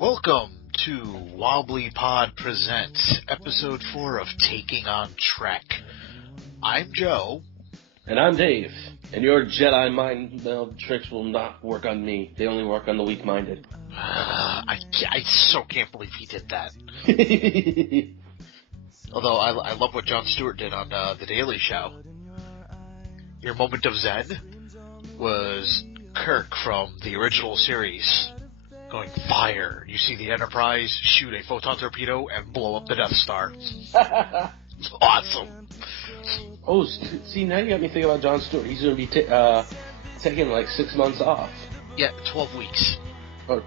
Welcome to Wobbly Pod Presents, Episode 4 of Taking on Trek. I'm Joe. And I'm Dave. And your Jedi mind meld tricks will not work on me. They only work on the weak-minded. I so can't believe he did that. Although I love what Jon Stewart did on The Daily Show. Your moment of zen was Kirk from the original series going, fire. You see the Enterprise shoot a photon torpedo and blow up the Death Star. It's awesome. Oh, see, now you got me thinking about Jon Stewart. He's going to be taking like 6 months off. Yeah, 12 weeks. Oh,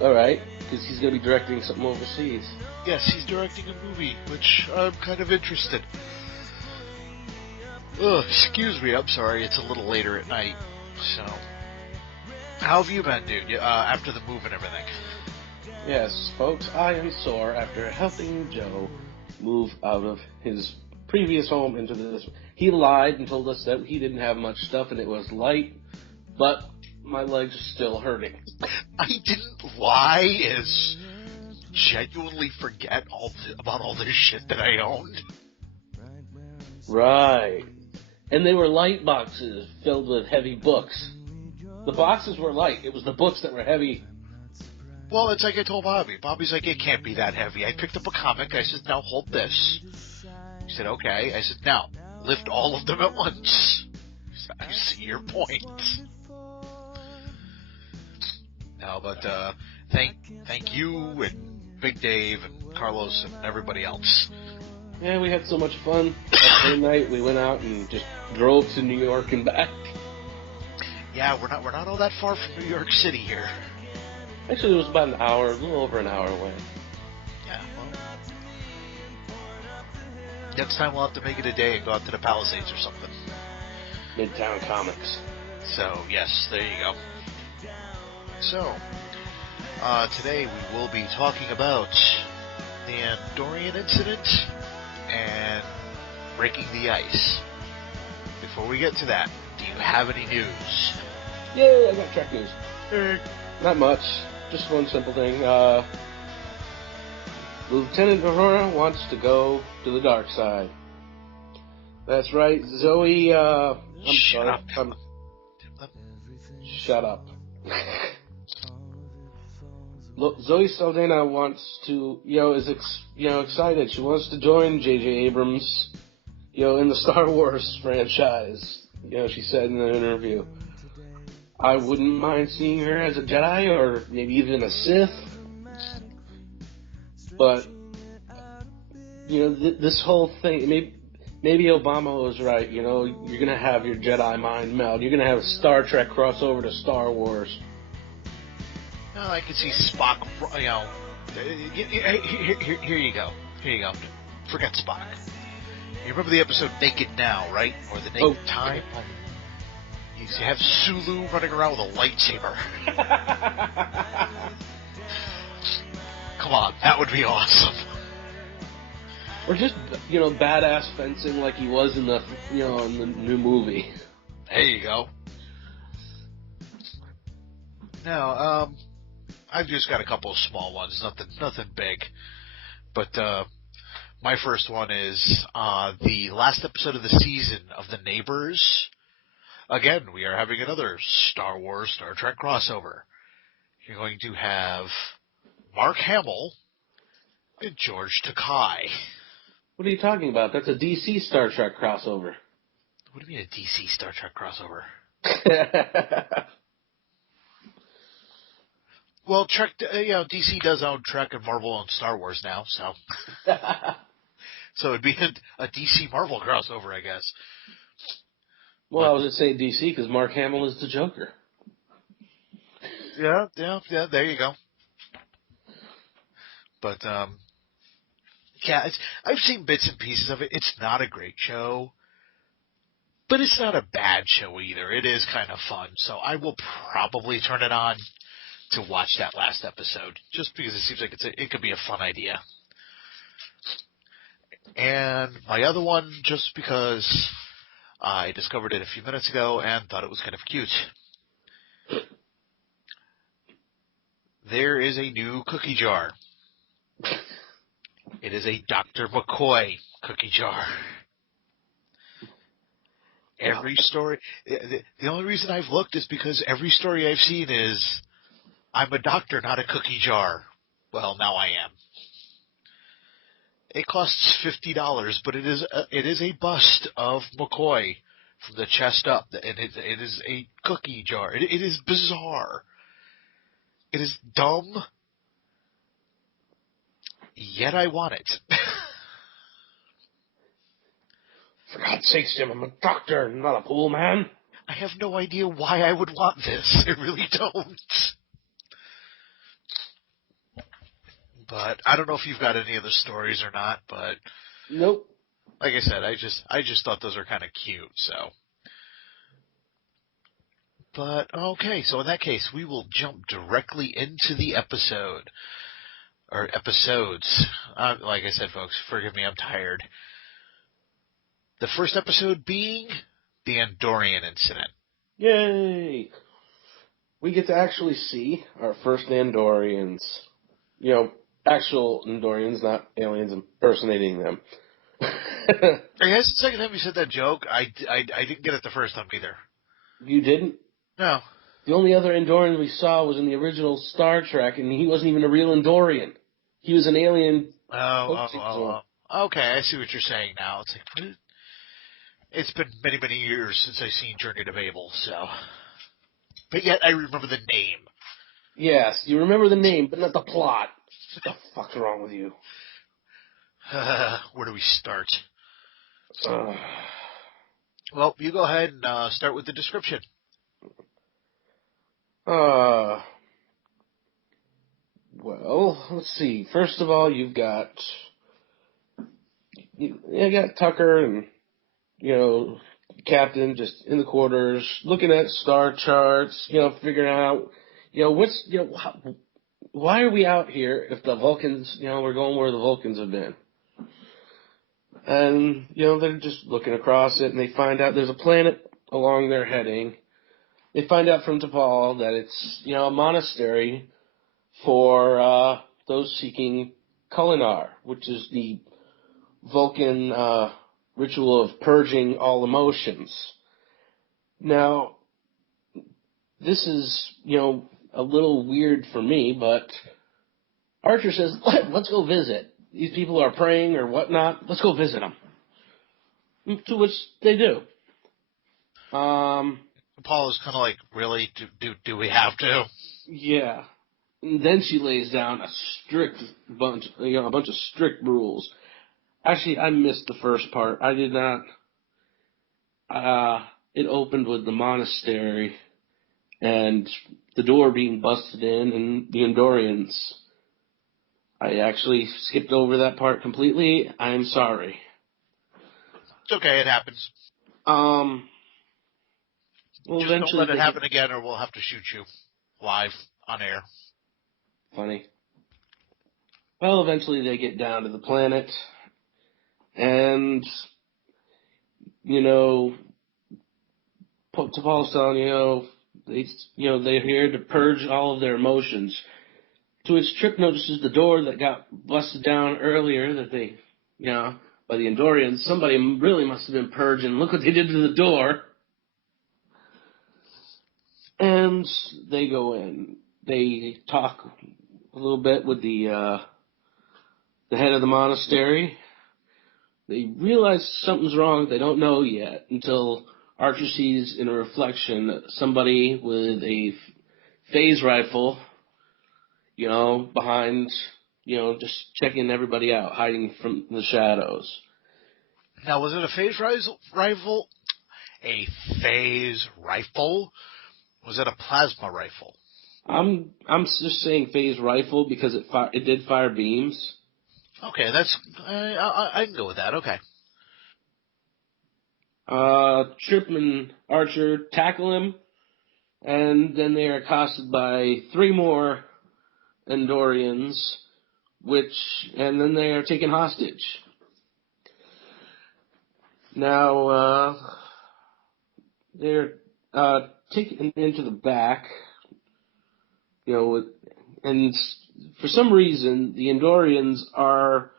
all right, because he's going to be directing something overseas. Yes, he's directing a movie, which I'm kind of interested. Ugh, excuse me, I'm sorry, it's a little later at night, so... How have you been, dude, after the move and everything? Yes, folks, I am sore after helping Joe move out of his previous home into this. He lied and told us that he didn't have much stuff and it was light, but my legs are still hurting. I didn't lie, is genuinely forget about all this shit that I owned. Right. And they were light boxes filled with heavy books. The boxes were light. It was the books that were heavy. Well, it's like I told Bobby. Bobby's like, it can't be that heavy. I picked up a comic. I said, now hold this. He said, okay. I said, now, lift all of them at once. He said, I see your point. No, but thank you and Big Dave and Carlos and everybody else. Yeah, we had so much fun. That same night, we went out and just drove to New York and back. Yeah, we're not all that far from New York City here. Actually, it was about an hour, a little over an hour away. Yeah, well... Next time we'll have to make it a day and go out to the Palisades or something. Midtown Comics. So, yes, there you go. So, today we will be talking about the Andorian Incident and breaking the ice. Before we get to that, do you have any news? Yeah, I got Trek news. Not much. Just one simple thing. Lieutenant Aurora wants to go to the dark side. That's right, Zoe, Shut up. Shut up. Look, Zoe Saldana wants to, is excited. She wants to join J.J. Abrams, in the Star Wars franchise. She said in an interview. I wouldn't mind seeing her as a Jedi or maybe even a Sith. But, this whole thing, maybe Obama was right, you're going to have your Jedi mind meld. You're going to have Star Trek crossover to Star Wars. Well, I can see Spock, here you go. Forget Spock. You remember the episode Naked Now, right? Or The Naked Time? You have Sulu running around with a lightsaber. Come on, that would be awesome. Or just, badass fencing like he was in the, in the new movie. There you go. Now, I've just got a couple of small ones, nothing big. But, my first one is, the last episode of the season of The Neighbors. Again, we are having another Star Wars, Star Trek crossover. You're going to have Mark Hamill and George Takei. What are you talking about? That's a DC Star Trek crossover. What do you mean a DC Star Trek crossover? Well, Trek, DC does own Trek and Marvel owns Star Wars now, so. So it'd be a DC Marvel crossover, I guess. Well, I was just saying DC because Mark Hamill is the Joker. Yeah, there you go. But, yeah, I've seen bits and pieces of it. It's not a great show, but it's not a bad show either. It is kind of fun, so I will probably turn it on to watch that last episode, just because it seems like it could be a fun idea. And my other one, just because I discovered it a few minutes ago and thought it was kind of cute. there is a new cookie jar. It is a Dr. McCoy cookie jar. Every story, the only reason I've looked is because every story I've seen is, I'm a doctor, not a cookie jar. Well, now I am. It costs $50, but it is a bust of McCoy from the chest up, and it is a cookie jar. It is bizarre. It is dumb, yet I want it. For God's sakes, Jim, I'm a doctor, not a pool man. I have no idea why I would want this. I really don't. But I don't know if you've got any other stories or not, but Nope. like I said, I just thought those are kind of cute, so. But okay, so in that case, we will jump directly into the episode. Or episodes. Like I said, folks, forgive me, I'm tired. The first episode being the Andorian Incident. Yay! We get to actually see our first Andorians. You know, actual Andorians, not aliens impersonating them. I guess the second time you said that joke, I didn't get it the first time either. You didn't? No. The only other Andorian we saw was in the original Star Trek, and he wasn't even a real Andorian. He was an alien. Oh. Okay, I see what you're saying now. It's like, it's been many, many years since I've seen Journey to Babel, so. But yet I remember the name. Yes, you remember the name, but not the plot. What the fuck's wrong with you? Where do we start? Well, you go ahead and start with the description. Well, let's see. First of all, you got Tucker and, Captain just in the quarters, looking at star charts, figuring out, why are we out here if the Vulcans, we're going where the Vulcans have been. And, they're just looking across it and they find out there's a planet along their heading. They find out from T'Pol that it's, a monastery for those seeking Kulinar, which is the Vulcan ritual of purging all emotions. Now, this is, a little weird for me, but Archer says, let's go visit. These people are praying or whatnot. Let's go visit them. To which they do. Paul is kind of like, really? Do we have to? Yeah. And then she lays down a bunch of strict rules. Actually, I missed the first part. I did not. It opened with the monastery and the door being busted in and the Andorians. I actually skipped over that part completely. I'm sorry. It's okay, it happens. Well, just don't let it happen again or we'll have to shoot you live on air. Funny. Well, eventually they get down to the planet and, T'Pol's telling, they're here to purge all of their emotions. To which Trip notices the door that got busted down earlier that they, by the Andorians. Somebody really must have been purging. Look what they did to the door. And they go in. They talk a little bit with the head of the monastery. They realize something's wrong. They don't know yet until Archer sees in a reflection somebody with a phase rifle, behind, just checking everybody out, hiding from the shadows. Now, was it a phase rifle? A phase rifle? Was it a plasma rifle? I'm just saying phase rifle because it did fire beams. Okay, that's I can go with that. Okay. Trip and Archer tackle him, and then they are accosted by 3 more Andorians, and then they are taken hostage. Now, they're taken into the back, with And for some reason, the Andorians are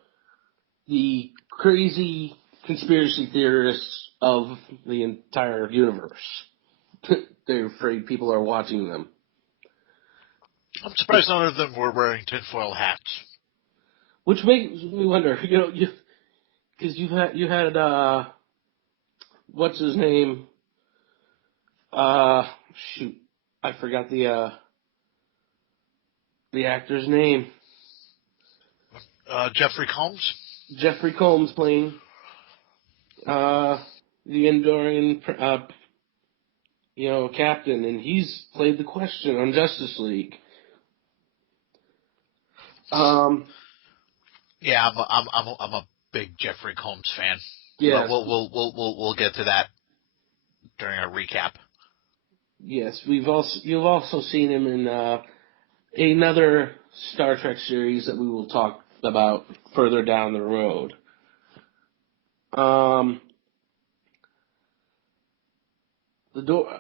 the crazy conspiracy theorists of the entire universe. They're afraid people are watching them. I'm surprised none of them were wearing tinfoil hats. Which makes me wonder, because you had what's his name? Shoot, I forgot the actor's name. Jeffrey Combs? Jeffrey Combs playing the Andorian, captain, and he's played the Question on Justice League. Yeah, I'm a big Jeffrey Combs fan. Yes, But we'll get to that during our recap. yes, you've also seen him in another Star Trek series that we will talk about further down the road. The door.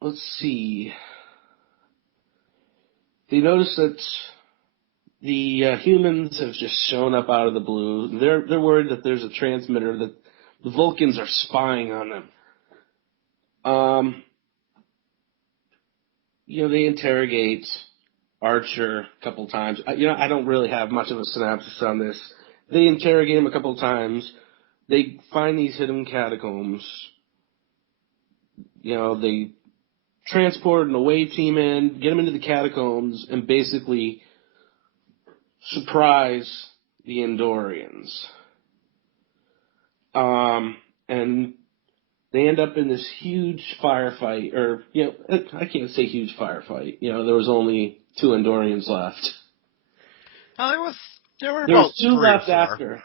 Let's see. They notice that the humans have just shown up out of the blue. They're worried that there's a transmitter, that the Vulcans are spying on them. They interrogate Archer a couple times. I don't really have much of a synopsis on this. They interrogate him a couple times. They find these hidden catacombs. They transport an away team in, get them into the catacombs, and basically surprise the Andorians. And they end up in this huge firefight, or, I can't say huge firefight. There was only 2 Andorians left. No, there were There about was 2 3 left or 4. after.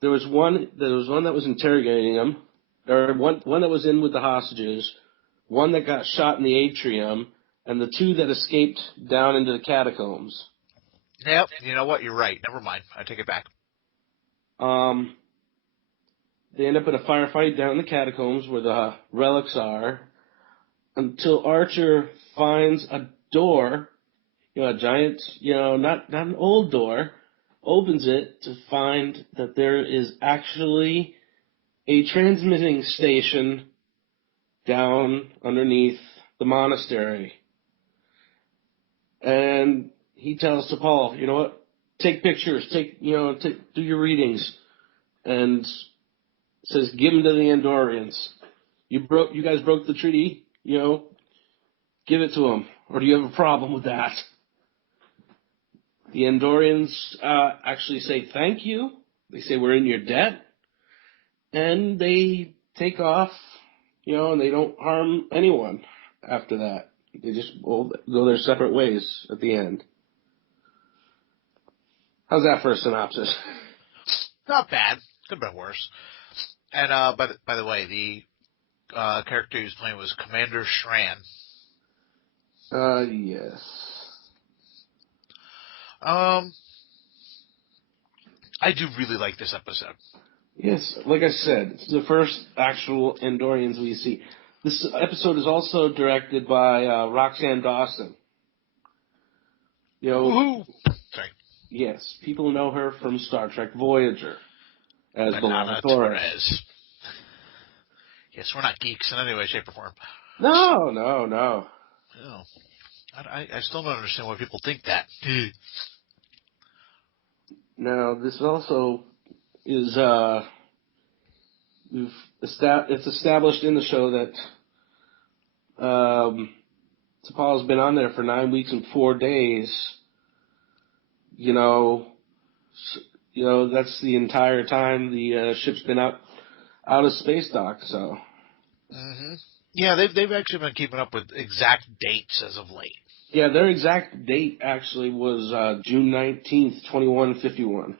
There was one that was interrogating them, or one that was in with the hostages, one that got shot in the atrium, and the 2 that escaped down into the catacombs. Yep, you know what? You're right. Never mind. I take it back. They end up in a firefight down in the catacombs where the relics are, until Archer finds a door, a giant, not an old door, opens it to find that there is actually a transmitting station down underneath the monastery. And he tells T'Pol, you know what, take pictures, do your readings, and says, give them to the Andorians. You guys broke the treaty, give it to them. Or do you have a problem with that? The Andorians actually say thank you. They say we're in your debt. And they take off, and they don't harm anyone after that. They just all go their separate ways at the end. How's that for a synopsis? Not bad. Could have been worse. And by the way, the character he was playing was Commander Shran. Yes. I do really like this episode. Yes, like I said, it's the first actual Andorians we see. This episode is also directed by Roxanne Dawson. Woohoo! Sorry. Yes, people know her from Star Trek Voyager as Banana B'Elanna Torres. Torres. Yes, we're not geeks in any way, shape, or form. No. No. I still don't understand why people think that. Now, this also is it's established in the show that T'Pol's been on there for 9 weeks and 4 days. That's the entire time the ship's been out of space dock. So. Mm-hmm. Yeah, they've actually been keeping up with exact dates as of late. Yeah, their exact date actually was June 19th, 2151.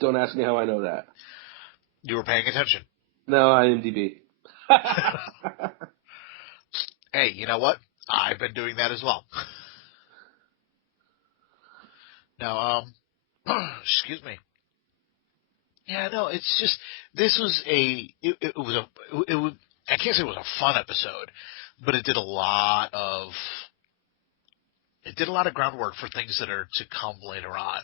Don't ask me how I know that. You were paying attention. No, IMDb. Hey, you know what? I've been doing that as well. Now, excuse me. Yeah, no, it's just this was I can't say it was a fun episode, but it did a lot of groundwork for things that are to come later on.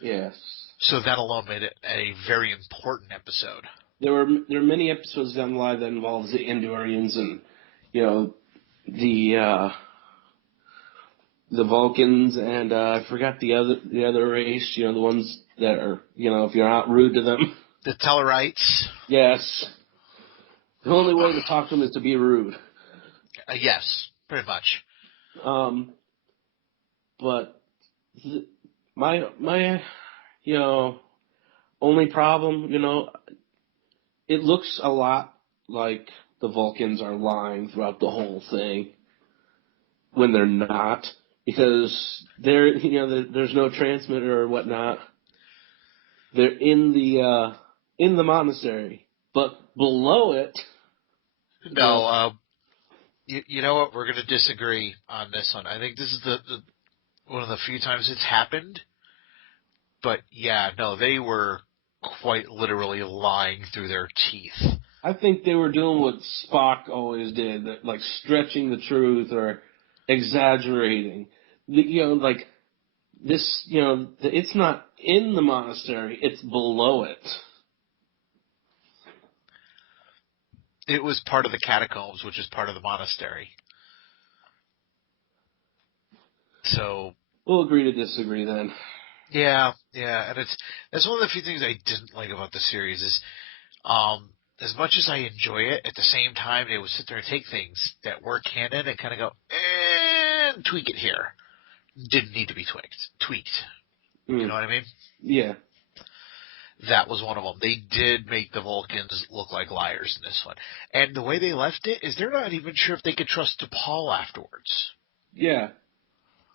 Yes. So that alone made it a very important episode. There are many episodes down the line that involves the Andorians and, you know, the Vulcans and I forgot the other race. You know, the ones that are, you know, if you're not rude to them. The Tellarites. Yes. The only way to talk to them is to be rude. Yes, pretty much. But my you know, only problem, you know, it looks a lot like the Vulcans are lying throughout the whole thing when they're not, because there's no transmitter or whatnot. They're in the monastery, but below it. No, you know what? We're going to disagree on this one. I think this is the one of the few times it's happened. But yeah, no, they were quite literally lying through their teeth. I think they were doing what Spock always did, like stretching the truth or exaggerating. Like this, it's not in the monastery, it's below it. It was part of the catacombs, which is part of the monastery. So we'll agree to disagree then. Yeah, and that's one of the few things I didn't like about the series is, as much as I enjoy it, at the same time they would sit there and take things that were canon and kind of go and tweak it here. Didn't need to be tweaked. You know what I mean? Yeah. That was one of them. They did make the Vulcans look like liars in this one, and the way they left it is they're not even sure if they could trust T'Pol afterwards. Yeah.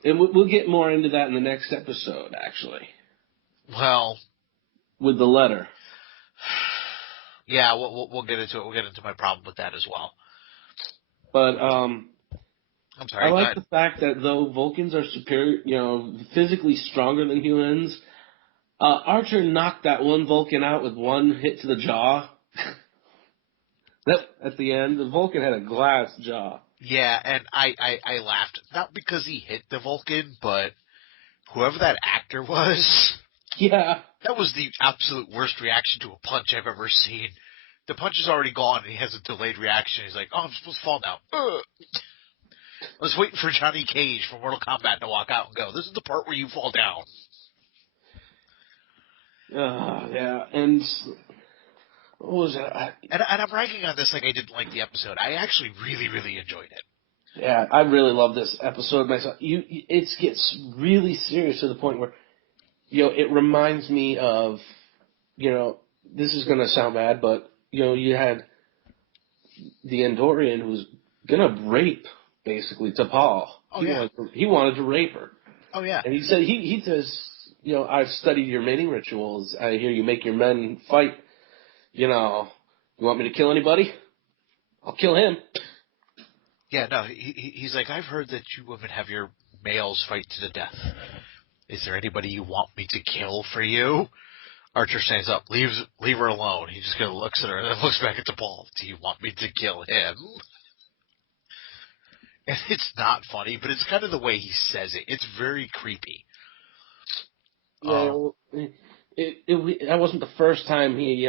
And we'll get more into that in the next episode, actually. Well, with the letter. Yeah, we'll get into it. We'll get into my problem with that as well. But I'm sorry. I like the fact that though Vulcans are superior, physically stronger than humans, Archer knocked that one Vulcan out with one hit to the jaw. At the end, the Vulcan had a glass jaw. Yeah, and I laughed. Not because he hit the Vulcan, but whoever that actor was. Yeah. That was the absolute worst reaction to a punch I've ever seen. The punch is already gone, and he has a delayed reaction. He's like, oh, I'm supposed to fall now. I was waiting for Johnny Cage from Mortal Kombat to walk out and go, this is the part where you fall down. Yeah, and what was that? And I'm ranking on this like I didn't like the episode. I actually really, really enjoyed it. Yeah, I really love this episode myself. It gets really serious to the point where, it reminds me of, this is going to sound bad, but, you had the Andorian who's going to rape, basically, T'Pol. Oh, yeah. He wanted to rape her. Oh, yeah. And he said, he says, I've studied your mating rituals. I hear you make your men fight. You want me to kill anybody? I'll kill him. Yeah, no, he's like, I've heard that you women have your males fight to the death. Is there anybody you want me to kill for you? Archer stands up, leave her alone. He just kind of looks at her and then looks back at T'Pol. Do you want me to kill him? And it's not funny, but it's kind of the way he says it. It's very creepy. Yeah, that wasn't the first time he,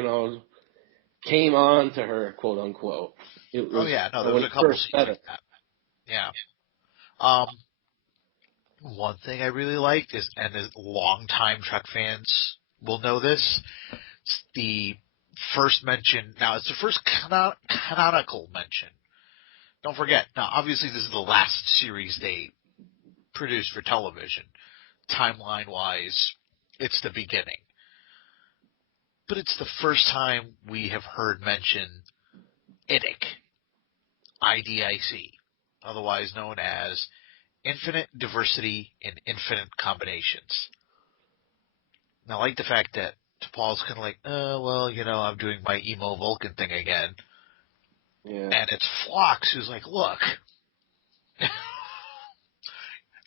came on to her, quote unquote. There was a couple scenes like that. Yeah. One thing I really liked is, and as long-time Trek fans will know this, it's the first mention. Now, it's the first canonical mention. Don't forget. Now, obviously, this is the last series they produced for television. Timeline-wise, it's the beginning. But it's the first time we have heard mention IDIC. IDIC. Otherwise known as Infinite Diversity in Infinite Combinations. Now, I like the fact that T'Pol's kind of like, I'm doing my emo Vulcan thing again. Yeah. And it's Phlox who's like, look,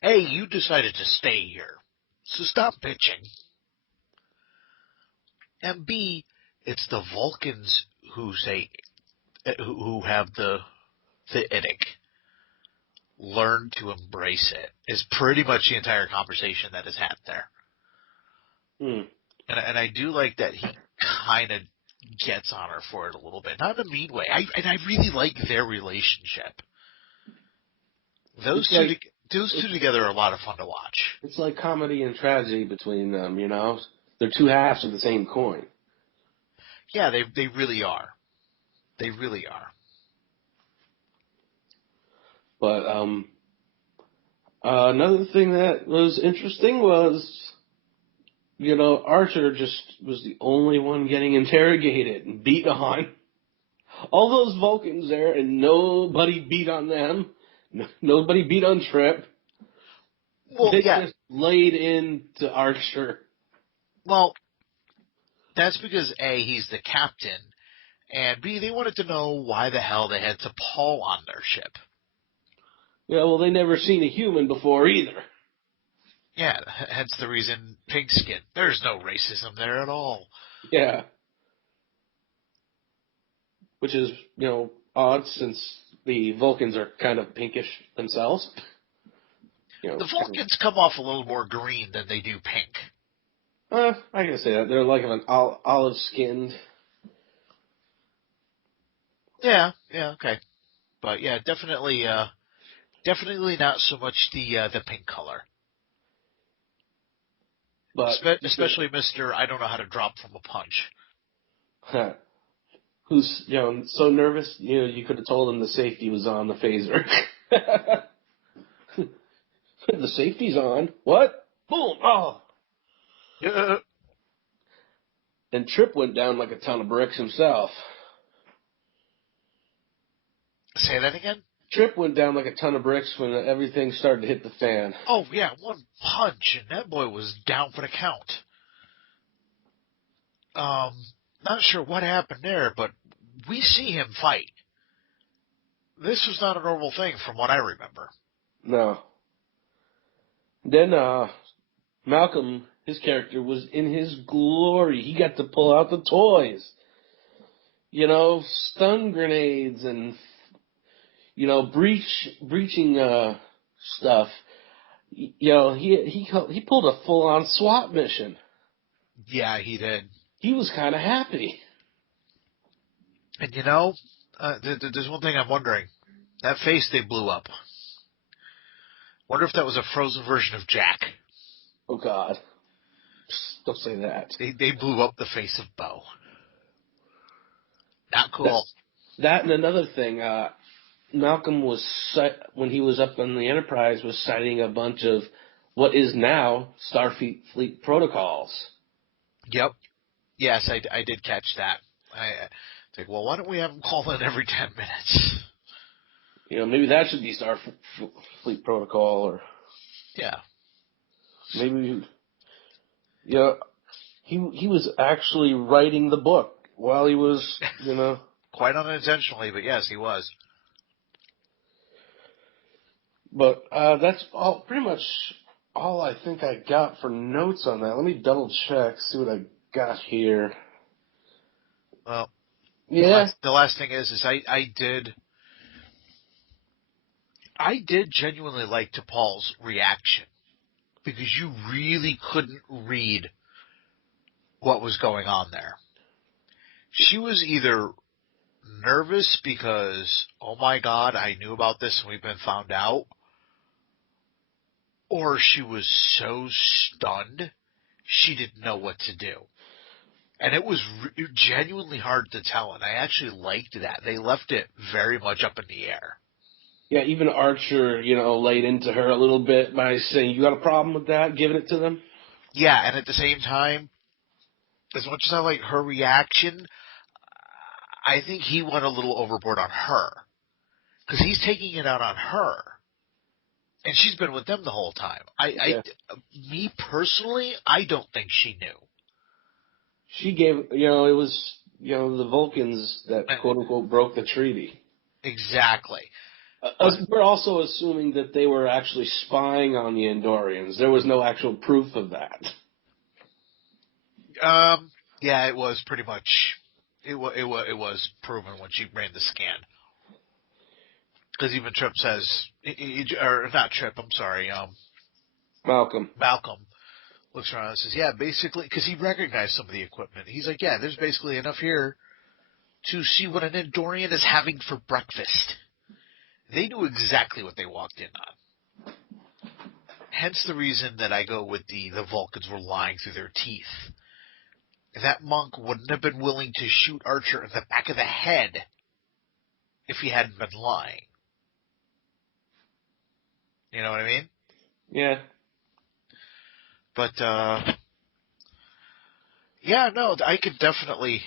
A, you decided to stay here, so stop bitching. And B, it's the Vulcans who say, who have the idic learn to embrace it is pretty much the entire conversation that is had there. Hmm. And I do like that he kind of gets on her for it a little bit, not in a mean way. And I really like their relationship. Those two together are a lot of fun to watch. It's like comedy and tragedy between them. They're two halves of the same coin. Yeah, they really are. They really are. But another thing that was interesting was, Archer just was the only one getting interrogated and beat on. All those Vulcans there, and nobody beat on them. Nobody beat on Trip. Well, They yeah. just laid into Archer. Well, that's because A, he's the captain, and B, they wanted to know why the hell they had T'Pol on their ship. Yeah, well, they never seen a human before either. Yeah, hence the reason pink skin. There's no racism there at all. Yeah. Which is, odd since the Vulcans are kind of pinkish themselves. The Vulcans come off a little more green than they do pink. I can say that. They're like an olive-skinned. Yeah, okay. But yeah, definitely not so much the pink color. But especially Mr. I don't know how to drop from a punch. Who's, so nervous, you could have told him the safety was on the phaser. The safety's on. What? Boom! Oh! Yeah. And Trip went down like a ton of bricks himself. Say that again? Trip went down like a ton of bricks when everything started to hit the fan. Oh, yeah, one punch, and that boy was down for the count. Not sure what happened there, but we see him fight. This was not a normal thing from what I remember. No. Then, Malcolm, his character, was in his glory. He got to pull out the toys. Stun grenades and, breaching, stuff. He pulled a full-on SWAT mission. Yeah, he did. He was kind of happy. And there's one thing I'm wondering. That face they blew up. Wonder if that was a frozen version of Jack. Oh, God. Don't say that. They blew up the face of Bo. Not cool. That and another thing, Malcolm was, when he was up on the Enterprise, was citing a bunch of what is now Starfleet protocols. Yep. Yes, I did catch that. I think, well, why don't we have him call in every 10 minutes? Maybe that should be Starfleet protocol, or yeah, maybe he was actually writing the book while he was quite unintentionally, but yes, he was. But that's pretty much all I think I got for notes on that. Let me double check, see what I got here. Well, yeah. The last thing is I did genuinely like T'Pol's reaction, because you really couldn't read what was going on there. She was either nervous because, oh my God, I knew about this and we've been found out, or she was so stunned she didn't know what to do. And it was genuinely hard to tell, and I actually liked that. They left it very much up in the air. Yeah, even Archer, laid into her a little bit by saying, you got a problem with that, giving it to them? Yeah, and at the same time, as much as I like her reaction, I think he went a little overboard on her. Because he's taking it out on her. And she's been with them the whole time. Me personally, I don't think she knew. She gave, it was, the Vulcans that quote unquote broke the treaty. Exactly. We're also assuming that they were actually spying on the Andorians. There was no actual proof of that. Yeah, it was pretty much It was proven when she ran the scan. Because even Trip says, or not Trip, I'm sorry, Malcolm. Malcolm looks around and says, yeah, basically, because he recognized some of the equipment. He's like, yeah, there's basically enough here to see what an Andorian is having for breakfast. They knew exactly what they walked in on. Hence the reason that I go with the Vulcans were lying through their teeth. That monk wouldn't have been willing to shoot Archer in the back of the head if he hadn't been lying. You know what I mean? Yeah. But, yeah, no, I definitely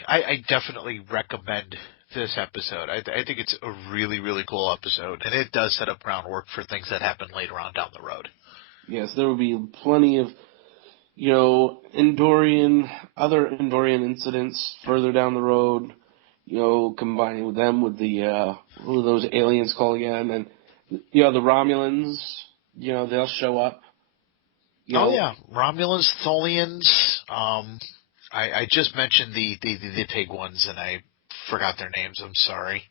recommend this episode. I think it's a really, really cool episode, and it does set up groundwork for things that happen later on down the road. Yes, there will be plenty of, other Andorian incidents further down the road, combining with them with the, what are those aliens called again? And, the Romulans, they'll show up. Yeah, Romulans, Tholians. I just mentioned the pig ones, and I forgot their names. I'm sorry.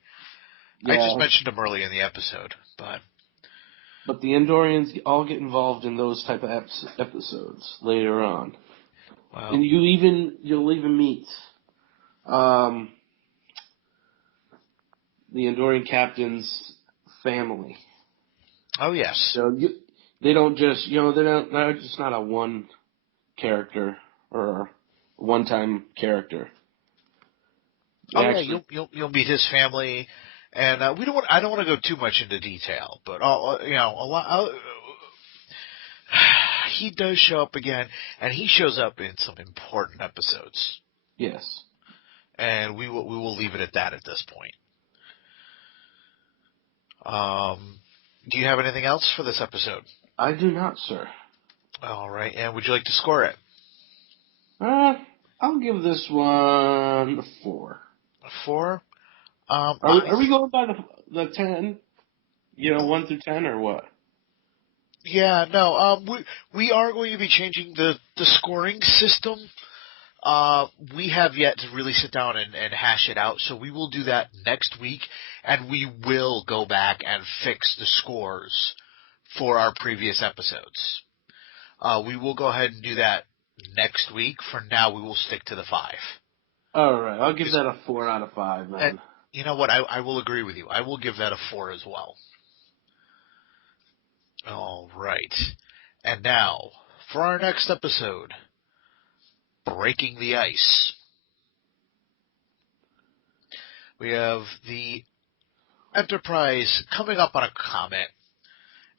Yeah. I just mentioned them early in the episode, but the Andorians all get involved in those type of episodes later on. wow. And you'll even meet the Andorian captain's family. Oh yes. So they don't just they're just not a one character or a one-time character. Yeah, you'll meet his family, and I don't want to go too much into detail, but a lot. He does show up again, and he shows up in some important episodes. Yes. And we will leave it at that at this point. Do you have anything else for this episode? I do not, sir. All right, and would you like to score it? I'll give this one a 4. A 4? Are we going by the 10? 1 through 10 or what? Yeah, no. We are going to be changing the scoring system. We have yet to really sit down and hash it out, so we will do that next week, and we will go back and fix the scores for our previous episodes. We will go ahead and do that next week. For now, we will stick to the 5. All right, I'll give that a 4 out of 5, man. And you know what? I will agree with you. I will give that a 4 as well. All right. And now, for our next episode, Breaking the Ice. We have the Enterprise coming up on a comet.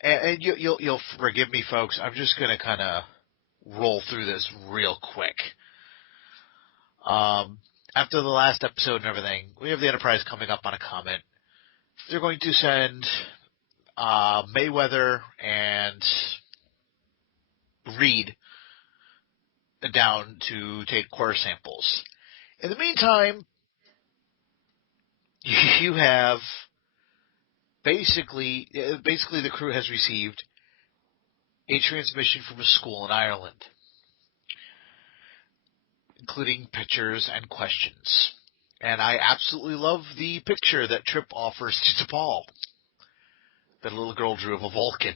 And you'll forgive me, folks. I'm just going to kind of roll through this real quick. After the last episode and everything, we have the Enterprise coming up on a comet. They're going to send Mayweather and Reed down to take core samples. In the meantime, you have basically the crew has received a transmission from a school in Ireland, including pictures and questions. And I absolutely love the picture that Trip offers to T'Pol that a little girl drew of a Vulcan.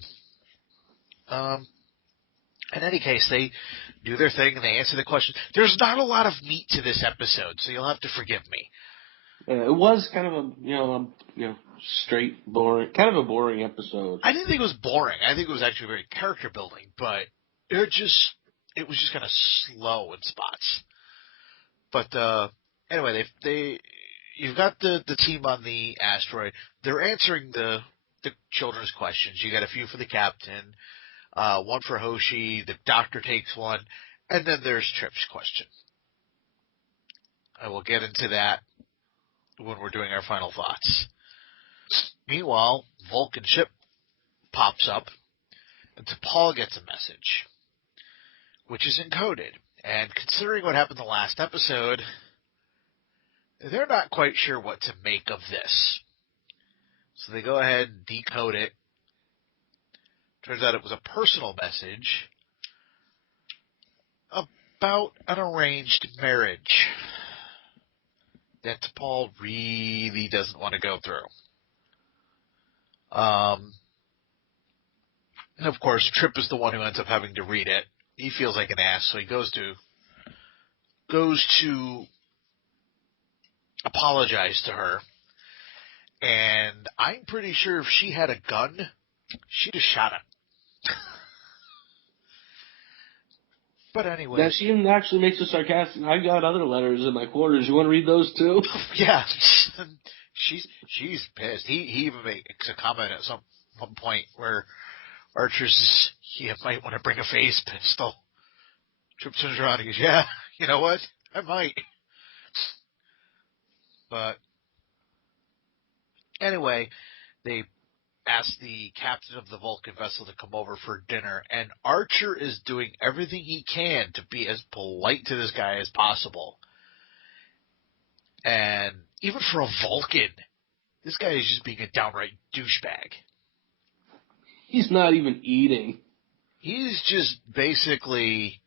In any case, they do their thing and they answer the question. There's not a lot of meat to this episode, so you'll have to forgive me. It was kind of a straight boring, kind of a boring episode. I didn't think it was boring. I think it was actually very character building, but it was just kind of slow in spots. But anyway, you've got the team on the asteroid. They're answering the children's questions. You got a few for the captain. One for Hoshi, the doctor takes one, and then there's Trip's question. I will get into that when we're doing our final thoughts. Meanwhile, Vulcan ship pops up, and T'Pol gets a message, which is encoded. And considering what happened the last episode, they're not quite sure what to make of this. So they go ahead and decode it. Turns out it was a personal message about an arranged marriage. that T'Pol really doesn't want to go through. And of course, Trip is the one who ends up having to read it. He feels like an ass, so he goes to apologize to her. And I'm pretty sure if she had a gun, she'd have shot him. But anyway. Now, she even actually makes a sarcastic, I got other letters in my quarters. You want to read those too? Yeah. She's pissed. He even makes a comment at one point where Archer says, you might want to bring a phase pistol. Trip turns around and goes, yeah, you know what? I might. But anyway, they ask the captain of the Vulcan vessel to come over for dinner, and Archer is doing everything he can to be as polite to this guy as possible. And even for a Vulcan, this guy is just being a downright douchebag. He's not even eating. He's just basically,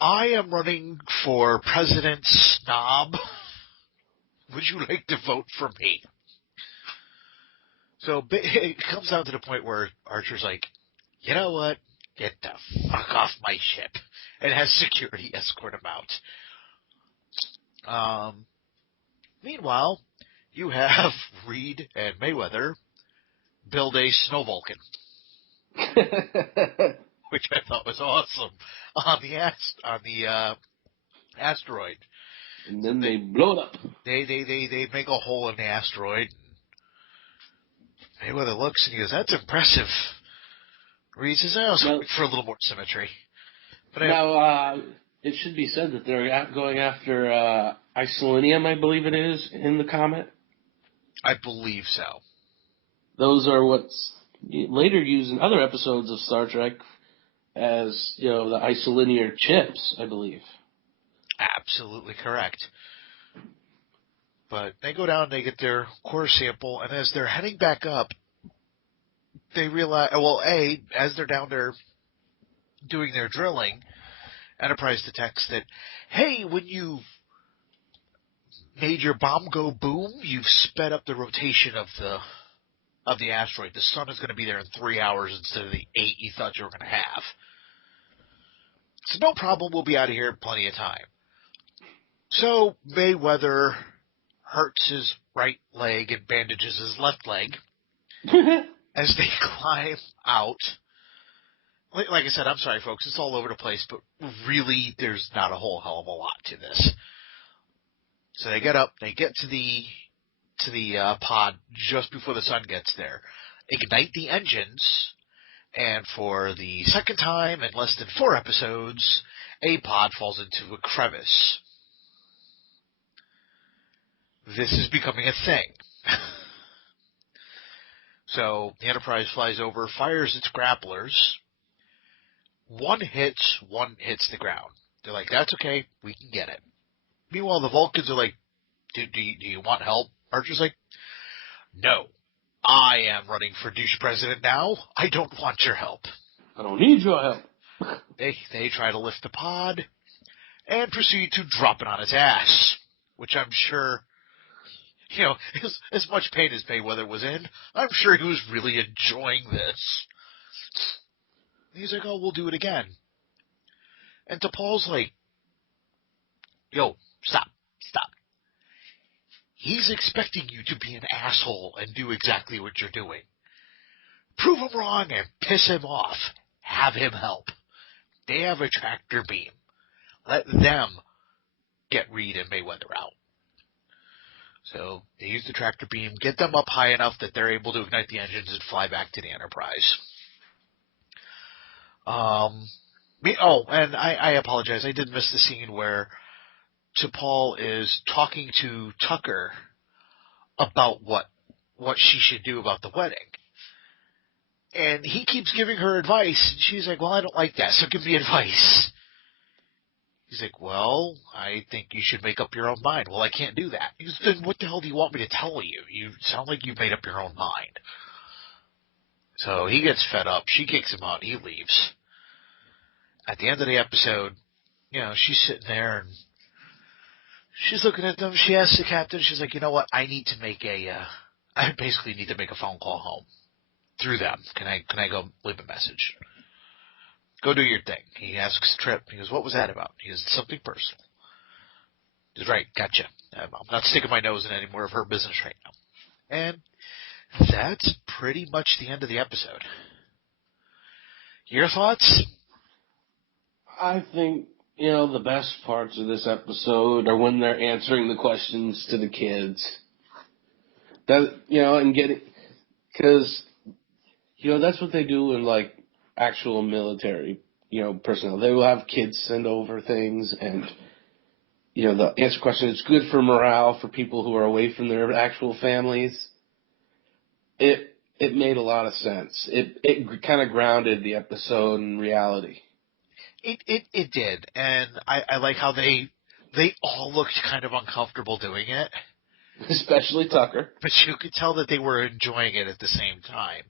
I am running for President Snob. Would you like to vote for me? So it comes down to the point where Archer's like, you know what? Get the fuck off my ship. And has security escort him out. Meanwhile, you have Reed and Mayweather build a snow Vulcan. Which I thought was awesome on the asteroid. And then they blow it up. They make a hole in the asteroid. Mayweather looks and he goes, "That's impressive." Reed says, "I was hoping for a little more symmetry." But now, it should be said that they're going after Isolinium, I believe it is, in the comet. I believe so. Those are what's later used in other episodes of Star Trek as, the isolinear chips, I believe. Absolutely correct. But they go down, they get their core sample, and as they're heading back up, they realize, as they're down there doing their drilling, Enterprise detects that, hey, when you've made your bomb go boom, you've sped up the rotation of the asteroid. The sun is going to be there in 3 hours instead of the 8 you thought you were going to have. So no problem, we'll be out of here in plenty of time. So Mayweather hurts his right leg and bandages his left leg as they climb out. Like I said, I'm sorry, folks, it's all over the place, but really there's not a whole hell of a lot to this. So they get up, they get to the pod just before the sun gets there, ignite the engines, and for the second time in less than 4 episodes, a pod falls into a crevice. This is becoming a thing. So the Enterprise flies over, fires its grapplers. One hits the ground. They're like, that's okay, we can get it. Meanwhile, the Vulcans are like, do you want help? Archer's like, no, I am running for douche president now. I don't want your help. I don't need your help. They try to lift the pod and proceed to drop it on its ass, which I'm sure, as much pain as Mayweather was in, I'm sure he was really enjoying this. He's like, oh, we'll do it again. And T'Pol's like, yo, stop. He's expecting you to be an asshole and do exactly what you're doing. Prove him wrong and piss him off. Have him help. They have a tractor beam. Let them get Reed and Mayweather out. So they use the tractor beam, get them up high enough that they're able to ignite the engines and fly back to the Enterprise. And I apologize. I did miss the scene where T'Pol is talking to Tucker about what she should do about the wedding. And he keeps giving her advice, and she's like, well, I don't like that, so give me advice. He's like, well, I think you should make up your own mind. Well, I can't do that. He goes, then what the hell do you want me to tell you? You sound like you've made up your own mind. So he gets fed up. She kicks him out. He leaves. At the end of the episode, she's sitting there and she's looking at them. She asks the captain. She's like, you know what? I basically need to make a phone call home through them. Can I go leave a message? Go do your thing. He asks Trip. He goes, what was that about? He goes, something personal. He's right. Gotcha. I'm not sticking my nose in any more of her business right now. And that's pretty much the end of the episode. Your thoughts? I think, the best parts of this episode are when they're answering the questions to the kids. That, and getting, because, that's what they do in, like, actual military, personnel. They will have kids send over things and, the answer question. It's good for morale for people who are away from their actual families. It made a lot of sense. It kind of grounded the episode in reality. It did, and I like how they all looked kind of uncomfortable doing it. Especially Tucker. But you could tell that they were enjoying it at the same time.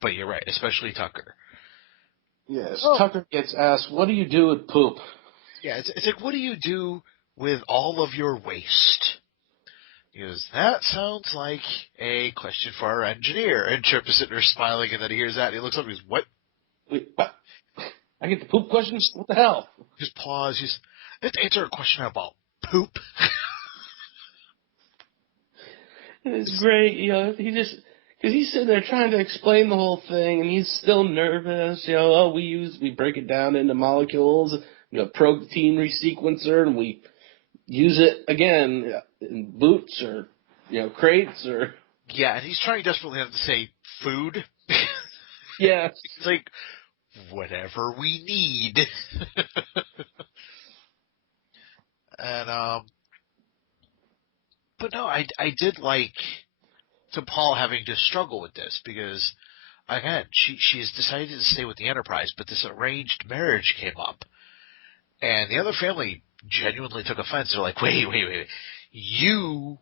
But you're right, especially Tucker. Yes, Tucker gets asked, what do you do with poop? Yeah, it's like, what do you do with all of your waste? He goes, that sounds like a question for our engineer. And Chirp is sitting there smiling, and then he hears that, and he looks up and he goes, what? Wait, what? I get the poop questions? What the hell? Just pause. Let's answer a question about poop. It's great, because he's sitting there trying to explain the whole thing, and he's still nervous, we break it down into molecules, protein resequencer, and we use it again in boots or, crates or... Yeah, and he's trying desperately not to say food. Yeah. It's like, whatever we need. And, but no, I did like T'Pol having to struggle with this because, again, she's decided to stay with the Enterprise, but this arranged marriage came up. And the other family genuinely took offense. They're like, wait. You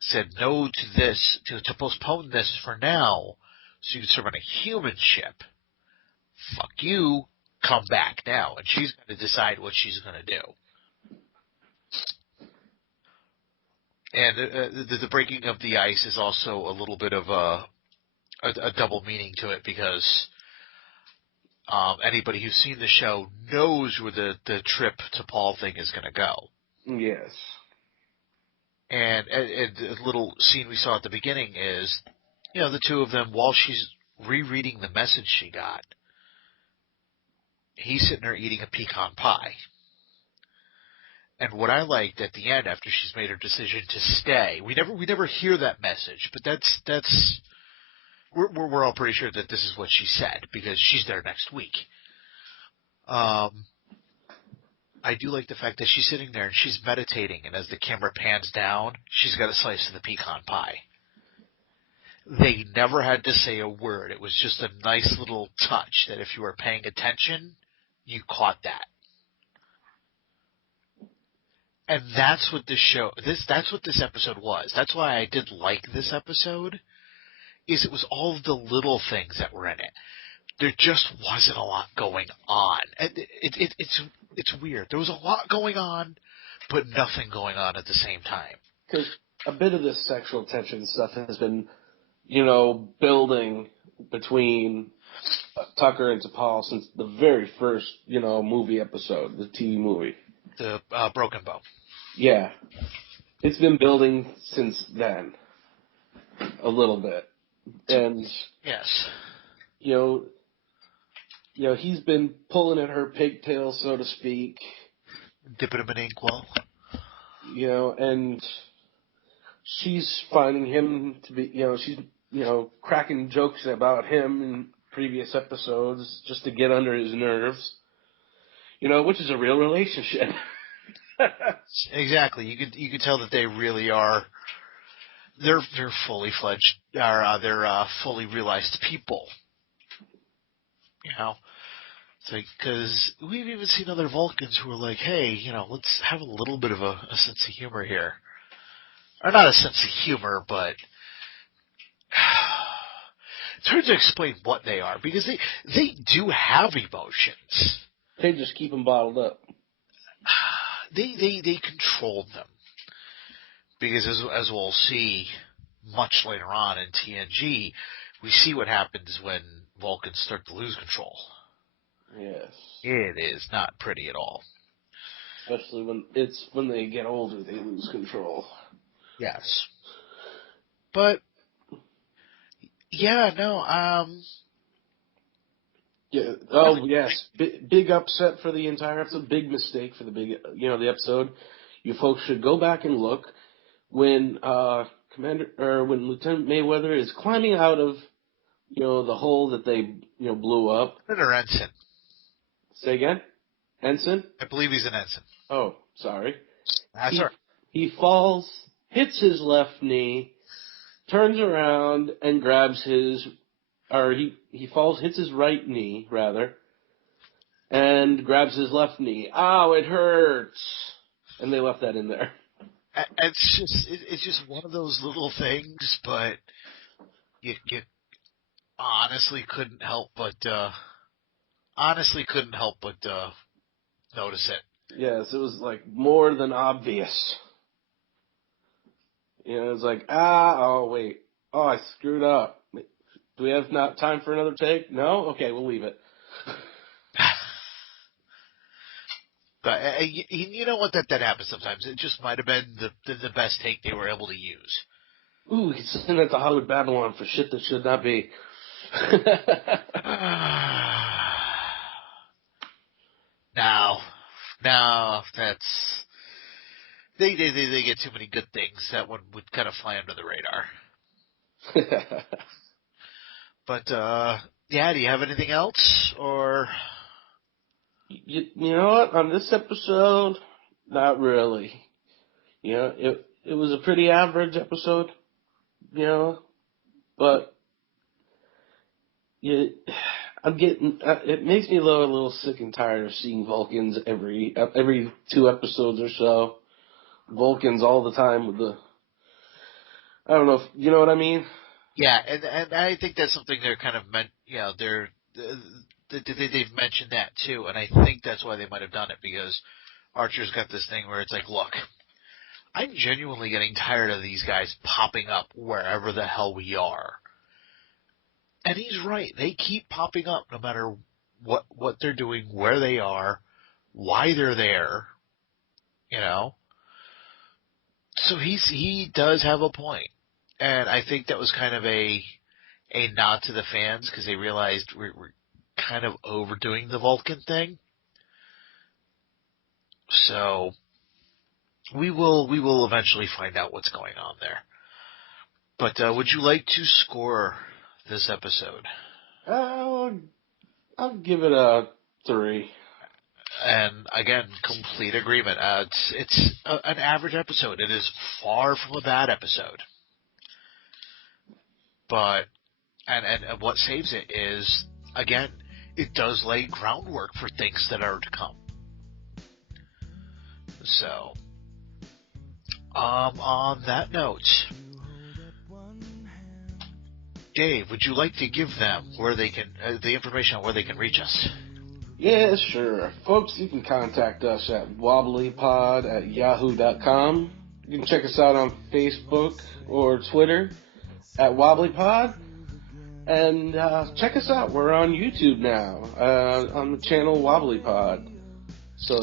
said no to this, to postpone this for now so you can serve on a human ship. Fuck you, come back now. And she's going to decide what she's going to do. And the breaking of the ice is also a little bit of a double meaning to it because anybody who's seen the show knows where the Trip to Paul thing is going to go. Yes. And the little scene we saw at the beginning is, the two of them, while she's rereading the message she got, he's sitting there eating a pecan pie. And what I liked at the end, after she's made her decision to stay, we never hear that message, but that's we're all pretty sure that this is what she said because she's there next week. I do like the fact that she's sitting there and she's meditating, and as the camera pans down, she's got a slice of the pecan pie. They never had to say a word. It was just a nice little touch that if you were paying attention, you caught that. And that's what that's what this episode was. That's why I did like this episode, is it was all of the little things that were in it. There just wasn't a lot going on. It's weird. There was a lot going on, but nothing going on at the same time. Because a bit of this sexual tension stuff has been, building between Tucker and T'Pol since the very first, movie episode, the TV movie. The Broken Bow. Yeah. It's been building since then. A little bit. And... Yes. He's been pulling at her pigtails, so to speak. Dipping him in inkwell. And she's finding him to be, she's, cracking jokes about him in previous episodes just to get under his nerves. Which is a real relationship. Exactly. You could tell that they really are. They're fully fledged. They're fully realized people. It's like, because we've even seen other Vulcans who are like, hey, let's have a little bit of a sense of humor here. Or not a sense of humor, but it's hard to explain what they are, because they do have emotions. They just keep them bottled up. they controlled them. Because as we'll see much later on in TNG, we see what happens when Vulcans start to lose control. Yes. It is not pretty at all. Especially when they get older, they lose control. Yes. But yeah, no, Yeah. Oh, yes. Big upset for the entire episode. Big mistake for the episode. You folks should go back and look when when Lieutenant Mayweather is climbing out of the hole that they blew up. or Ensign. Say again? Ensign? I believe he's an ensign. Oh, sorry. That's right. He falls, hits his left knee, turns around and grabs he falls, hits his right knee, rather, and grabs his left knee. Ow, it hurts! And they left that in there. It's just one of those little things, but you honestly couldn't help but notice it. Yes, it was like more than obvious. It's like, wait. Oh, I screwed up. Do we have not time for another take? No? Okay, we'll leave it. But you know what, that happens sometimes. It just might have been the best take they were able to use. Ooh, he's sitting at the Hollywood Babylon for shit that should not be. No, that's they get too many good things. That one would kind of fly under the radar. But yeah, do you have anything else, or? You know what? On this episode, not really. It was a pretty average episode. But I'm getting. It makes me a little sick and tired of seeing Vulcans every 2 episodes or so. Vulcans all the time with the. I don't know if you know what I mean. Yeah, and I think that's something they're kind of meant. They've mentioned that too, and I think that's why they might have done it, because Archer's got this thing where it's like, look, I'm genuinely getting tired of these guys popping up wherever the hell we are. And he's right. They keep popping up no matter what they're doing, where they are, why they're there, So he does have a point. And I think that was kind of a nod to the fans, because they realized we're kind of overdoing the Vulcan thing. So we will eventually find out what's going on there. But would you like to score this episode? I'll give it a 3. And again, complete agreement. It's an average episode. It is far from a bad episode. But and what saves it is, again, it does lay groundwork for things that are to come. So, on that note, Dave, would you like to give them where they can the information on where they can reach us? Yeah, sure. Folks, you can contact us at wobblypod@yahoo.com. You can check us out on Facebook or Twitter at wobblypod. And check us out. We're on YouTube now on the channel WobblyPod. So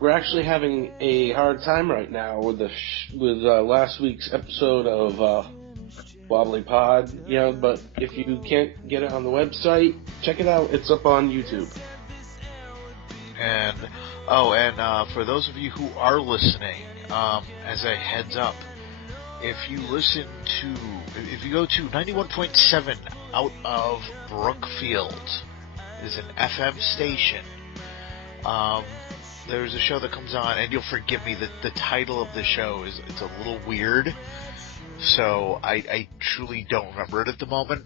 we're actually having a hard time right now with last week's episode of WobblyPod. But if you can't get it on the website, check it out. It's up on YouTube. And for those of you who are listening, as a heads up, if you go to 91.7 out of Brookfield, is an FM station. There's a show that comes on, and you'll forgive me that the title of the show it's a little weird, so I truly don't remember it at the moment.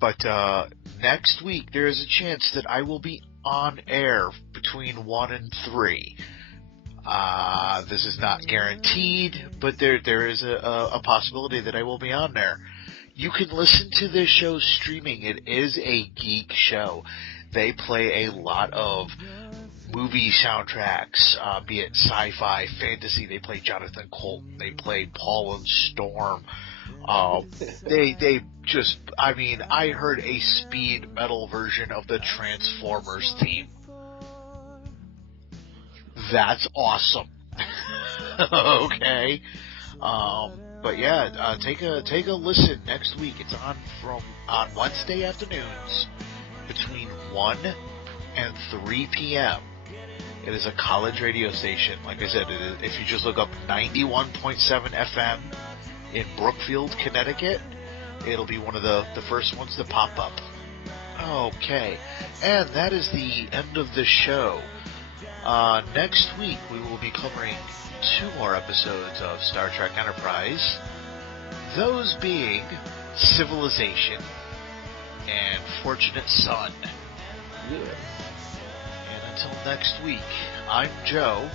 But next week there is a chance that I will be on air between 1 and 3. This is not guaranteed, but there is a possibility that I will be on there. You can listen to this show streaming. It is a geek show. They play a lot of movie soundtracks, be it sci-fi, fantasy. They play Jonathan Colton. They play Paul and Storm. They just, I mean, I heard a speed metal version of the Transformers theme. That's awesome. Okay. But yeah, take a listen next week. It's on Wednesday afternoons between 1 and 3 p.m. It is a college radio station. Like I said, if you just look up 91.7 FM in Brookfield, Connecticut, it'll be one of the first ones to pop up. Okay, and that is the end of the show. Next week we will be covering 2 more episodes of Star Trek Enterprise, those being Civilization and Fortunate Son. Yeah. And until next week, I'm Joe.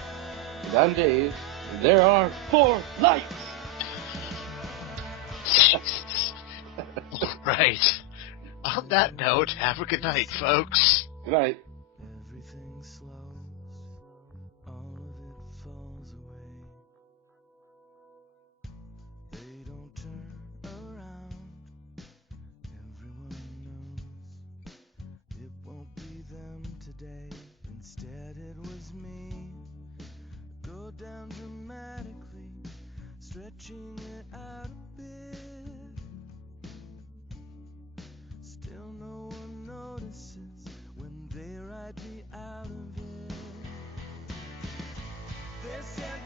And I'm Dave. And there are 4 lights! Jesus. Right. On that note, have a good night, folks. Good night. Everything slows, all of it falls away. They don't turn around, everyone knows it won't be them today. Instead it was me. Go down dramatically, stretching it out a bit. Still no one notices when they write me out of it. They said